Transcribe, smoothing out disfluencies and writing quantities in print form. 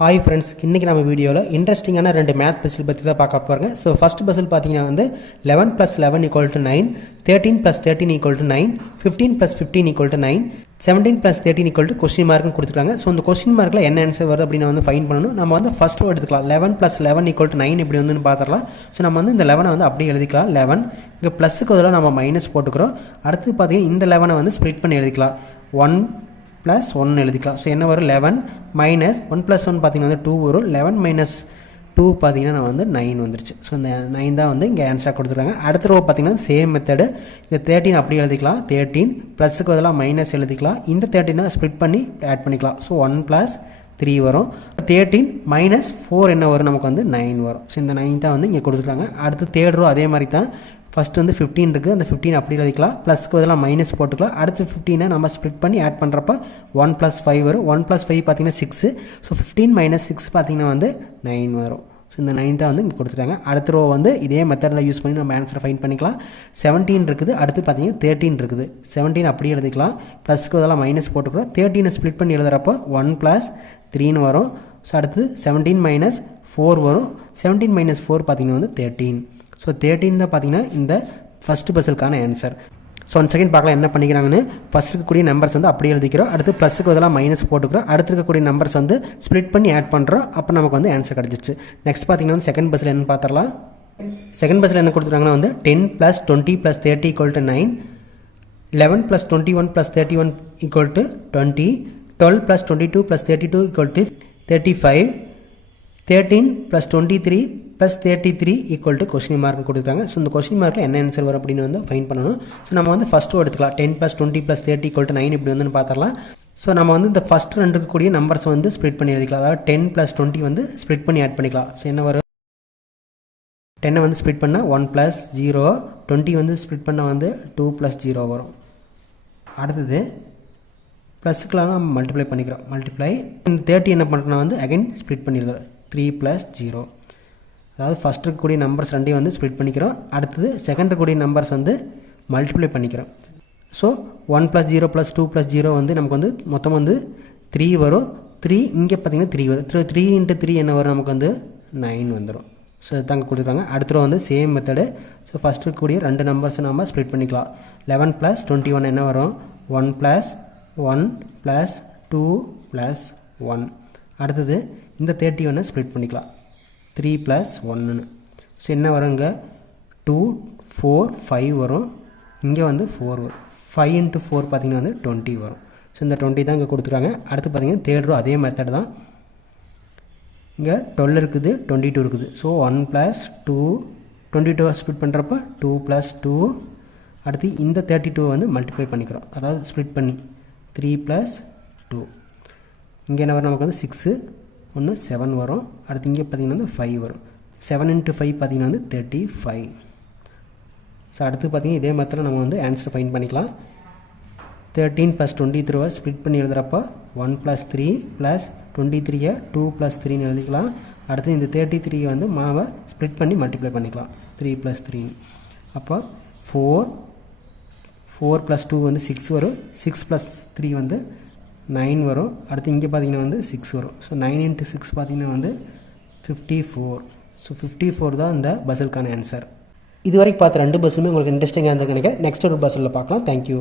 Hi friends, இன்றைக்கி நம்ம வீடியோவில் இன்ட்ரெஸ்டிங்கான ரெண்டு மேத் பசில் பற்றி தான் பார்க்க போகிறோங்க. ஸோ ஃபஸ்ட் பசில் பார்த்தீங்கன்னா வந்து 11 + 11 = 9, 13 + 13 = 9, 15 + 15 = 9, 17 + 13 = கொஸ்டின் மார்க்னு கொடுத்துருக்காங்க. ஸோ இந்த கொஸ்டின் மார்க்கில் என்ன ஆன்சர் வருது அப்படின்னு வந்து ஃபைன் பண்ணணும். நம்ம வந்து ஃபஸ்ட் எடுத்துக்கலாம். 11 + 11 = 9 இப்படி வந்து பார்த்துடலாம். ஸோ நம்ம வந்து இந்த 11 வந்து அப்படியே எழுதிக்கலாம். 11 இங்கே ப்ளஸுக்கு பதிலாக நம்ம மைனஸ் போட்டுக்கிறோம். அடுத்து பார்த்தீங்கன்னா இந்த 11 வந்து ஸ்ப்ளிட் பண்ணி எழுதிக்கலாம். 1 + 1 எழுதிக்கலாம். ஸோ என்ன வரும்? 11 - 1 + 1 பார்த்தீங்கன்னா வந்து 2 வரும். 11 - 2 பார்த்தீங்கன்னா வந்து 9 வந்துருச்சு. ஸோ இந்த 9 தான் வந்து இங்கே ஆன்சராக கொடுத்துருக்காங்க. அடுத்த ரோ பார்த்தீங்கன்னா சேம் மெத்தடு. இந்த 13 அப்படி எழுதிக்கலாம். 13 ப்ளஸுக்கு பதிலாக மைனஸ் எழுதிக்கலாம். இந்த 13 ஸ்ப்ளிட் பண்ணி ஆட் பண்ணிக்கலாம். ஸோ 1 + 3 வரும். 13 - 4 என்ன வரும்? நமக்கு வந்து 9 வரும். ஸோ இந்த 9 தான் வந்து இங்கே கொடுத்துருக்காங்க. அடுத்து தேர்ட் ரோ அதே மாதிரி தான். ஃபஸ்ட்டு வந்து 15 இருக்குது. அந்த 15 அப்படி எழுதிக்கலாம். ப்ளஸ்க்கு பதிலாக மைனஸ் போட்டுக்கலாம். அடுத்து 15 நம்ம ஸ்ப்ளிட் பண்ணி ஆட் பண்ணுறப்ப 1 + 5 வரும். 1 + 5 பார்த்தீங்கன்னா 6. ஸோ 15 - 6 பார்த்தீங்கன்னா வந்து 9 வரும். ஸோ இந்த 9 தான் வந்து இங்கே கொடுத்துட்டாங்க. அடுத்த ரோ வந்து இதே மெத்தடில் யூஸ் பண்ணி நம்ம ஆன்சரை ஃபைண்ட் பண்ணிக்கலாம். 17 இருக்குது. அடுத்து பார்த்தீங்கன்னா 13 இருக்குது. 17 அப்படியே எழுதிக்கலாம். ப்ளஸ்க்கு பதிலாக மைனஸ் போட்டுக்கலாம். 13 ஸ்ப்ளிட் பண்ணி எழுதுறப்போ 1 + 3 வரும். ஸோ அடுத்து 17 - 4 வரும். 17 - 4 பார்த்தீங்கன்னா வந்து 13. ஸோ 13 தான் பார்த்தீங்கன்னா இந்த ஃபஸ்ட்டு பசிலுக்கான ஆன்சர். ஸோ ஒன் செகண்ட் பார்க்கலாம் என்ன பண்ணிக்கிறாங்கன்னு. ஃபஸ்ட் இருக்கக்கூடிய நம்பர்ஸ் வந்து அப்படியே எழுதிக்கிறோம். அடுத்து ப்ளஸுக்கு பதிலாக மைனஸ் போட்டுக்கிறோம். அடுத்து இருக்கக்கூடிய நம்பர்ஸ் வந்து ஸ்ப்ளிட் பண்ணி ஆட் பண்ணுறோம். அப்போ நமக்கு வந்து ஆன்சர் கிடச்சிச்சு. நெக்ஸ்ட் பார்த்தீங்கன்னா வந்து செகண்ட் பஸ்ஸில் என்ன பார்த்துடலாம். செகண்ட் பஸ்ஸில் என்ன கொடுத்துருக்காங்கன்னா வந்து 10 + 20 + 30 = 9, 11 + 21 + 31 = 20, 12 + 22 + 32 = 35, 13 + 23 + 33 = கொஸ்டின் மார்க் கொடுத்துருக்காங்க. ஸோ இந்த கொஸ்டின் மார்க்கில் என்ன ஆன்சர் வரும் அப்படின்னு வந்து ஃபைன் பண்ணணும். ஸோ நம்ம வந்து ஃபஸ்ட்டு எடுத்துக்கலாம். 10 + 20 + 30 = 9 இப்படி வந்து பார்த்துடலாம். ஸோ நம்ம வந்து இந்த ஃபஸ்ட் ரெண்டு இருக்கக்கூடிய நம்பர்ஸ் வந்து ஸ்ப்ளிட் பண்ணி எழுதிக்கலாம். அதாவது 10 + 20 வந்து ஸ்ப்ளிட் பண்ணி ஆட் பண்ணிக்கலாம். ஸோ என்ன வரும்? 10 வந்து ஸ்ப்ளிட் பண்ணால் 1 + 0, 20 வந்து ஸ்ப்ளிட் பண்ணால் வந்து 2 + 0 வரும். அடுத்தது ப்ளஸுக்கெலாம் நம்ம மல்டிப்ளை பண்ணிக்கிறோம். மல்டிப்ளை இந்த 30 என்ன பண்ணுறோன்னா வந்து அகைன் ஸ்ப்ளிட் பண்ணிடுறோம். 3 + 0. அதாவது ஃபஸ்ட் இருக்கக்கூடிய நம்பர்ஸ் ரெண்டையும் வந்து ஸ்ப்ளிட் பண்ணிக்கிறோம். அடுத்தது செகண்ட் இருக்கக்கூடிய நம்பர்ஸ் வந்து மல்டிப்ளை பண்ணிக்கிறோம். ஸோ 1 + 0 + 2 + 0 வந்து நமக்கு வந்து மொத்தம் வந்து 3 வரும். 3 இங்கே பார்த்தீங்கன்னா 3 வரும். 3 × 3 என்ன வரும்? நமக்கு வந்து 9 வந்துடும். ஸோ தாங்க கொடுத்துருக்காங்க. அடுத்த வந்து சேம் மெத்தடு. ஸோ ஃபஸ்ட் இருக்கக்கூடிய ரெண்டு நம்பர்ஸை நம்ம ஸ்ப்ளிட் பண்ணிக்கலாம். 11 + 21 என்ன வரும்? 1 + 1 + 2 + 1. அடுத்தது இந்த 31 ஸ்ப்ளிட் பண்ணிக்கலாம். 3 + 1. ஸோ என்ன வருங்க? 2, 4, 5 வரும். இங்கே வந்து 4 வரும். 5 × 4 பார்த்தீங்கன்னா வந்து 20 வரும். ஸோ இந்த 20 தான் இங்கே கொடுத்துருக்காங்க. அடுத்து பார்த்தீங்கன்னா தேர்ட் ரோ அதே மெத்தட் தான். இங்கே 12 இருக்குது, 22 இருக்குது. ஸோ 1 + 2, 22 ஸ்ப்ளிட் பண்ணுறப்ப 2 + 2. அடுத்து இந்த 32 வந்து மல்டிப்ளை பண்ணிக்கிறோம். அதாவது ஸ்ப்ளிட் பண்ணி 3 + 2. இங்கே என்ன வரும்? நமக்கு வந்து 6, 1 7 வரும். அடுத்து இங்கே பார்த்தீங்கன்னா வந்து 5 வரும். 7 × 5 பார்த்தீங்கன்னா வந்து 35. ஸோ அடுத்து பார்த்தீங்கன்னா இதே மெத்தடில் நம்ம வந்து ஆன்சர் ஃபைன் பண்ணிக்கலாம். 13 + 23 ஸ்ப்ளிட் பண்ணி எழுதுகிறப்போ 1 + 3 + 23 2 + 3 எழுதிக்கலாம். அடுத்து இந்த 33 வந்து மாவை ஸ்ப்ளிட் பண்ணி மல்டிப்ளை பண்ணிக்கலாம். 3 + 3. அப்போ 4 + 2 வந்து 6 வரும். 6 + 3 வந்து 9 வரும். அடுத்து இங்கே பார்த்தீங்கன்னா வந்து 6 வரும். ஸோ 9 × 6 பார்த்தீங்கன்னா வந்து 54. ஸோ 54 தான் இந்த பஸ்ஸுக்கான ஆன்சர். இதுவரைக்கும் பார்த்த ரெண்டு பஸ்ஸுமே உங்களுக்கு இன்ட்ரெஸ்டிங்காக இருந்தது நினைக்கிறேன். நெக்ஸ்ட் ஒரு பஸ்ஸில் பார்க்கலாம். தேங்க்யூ.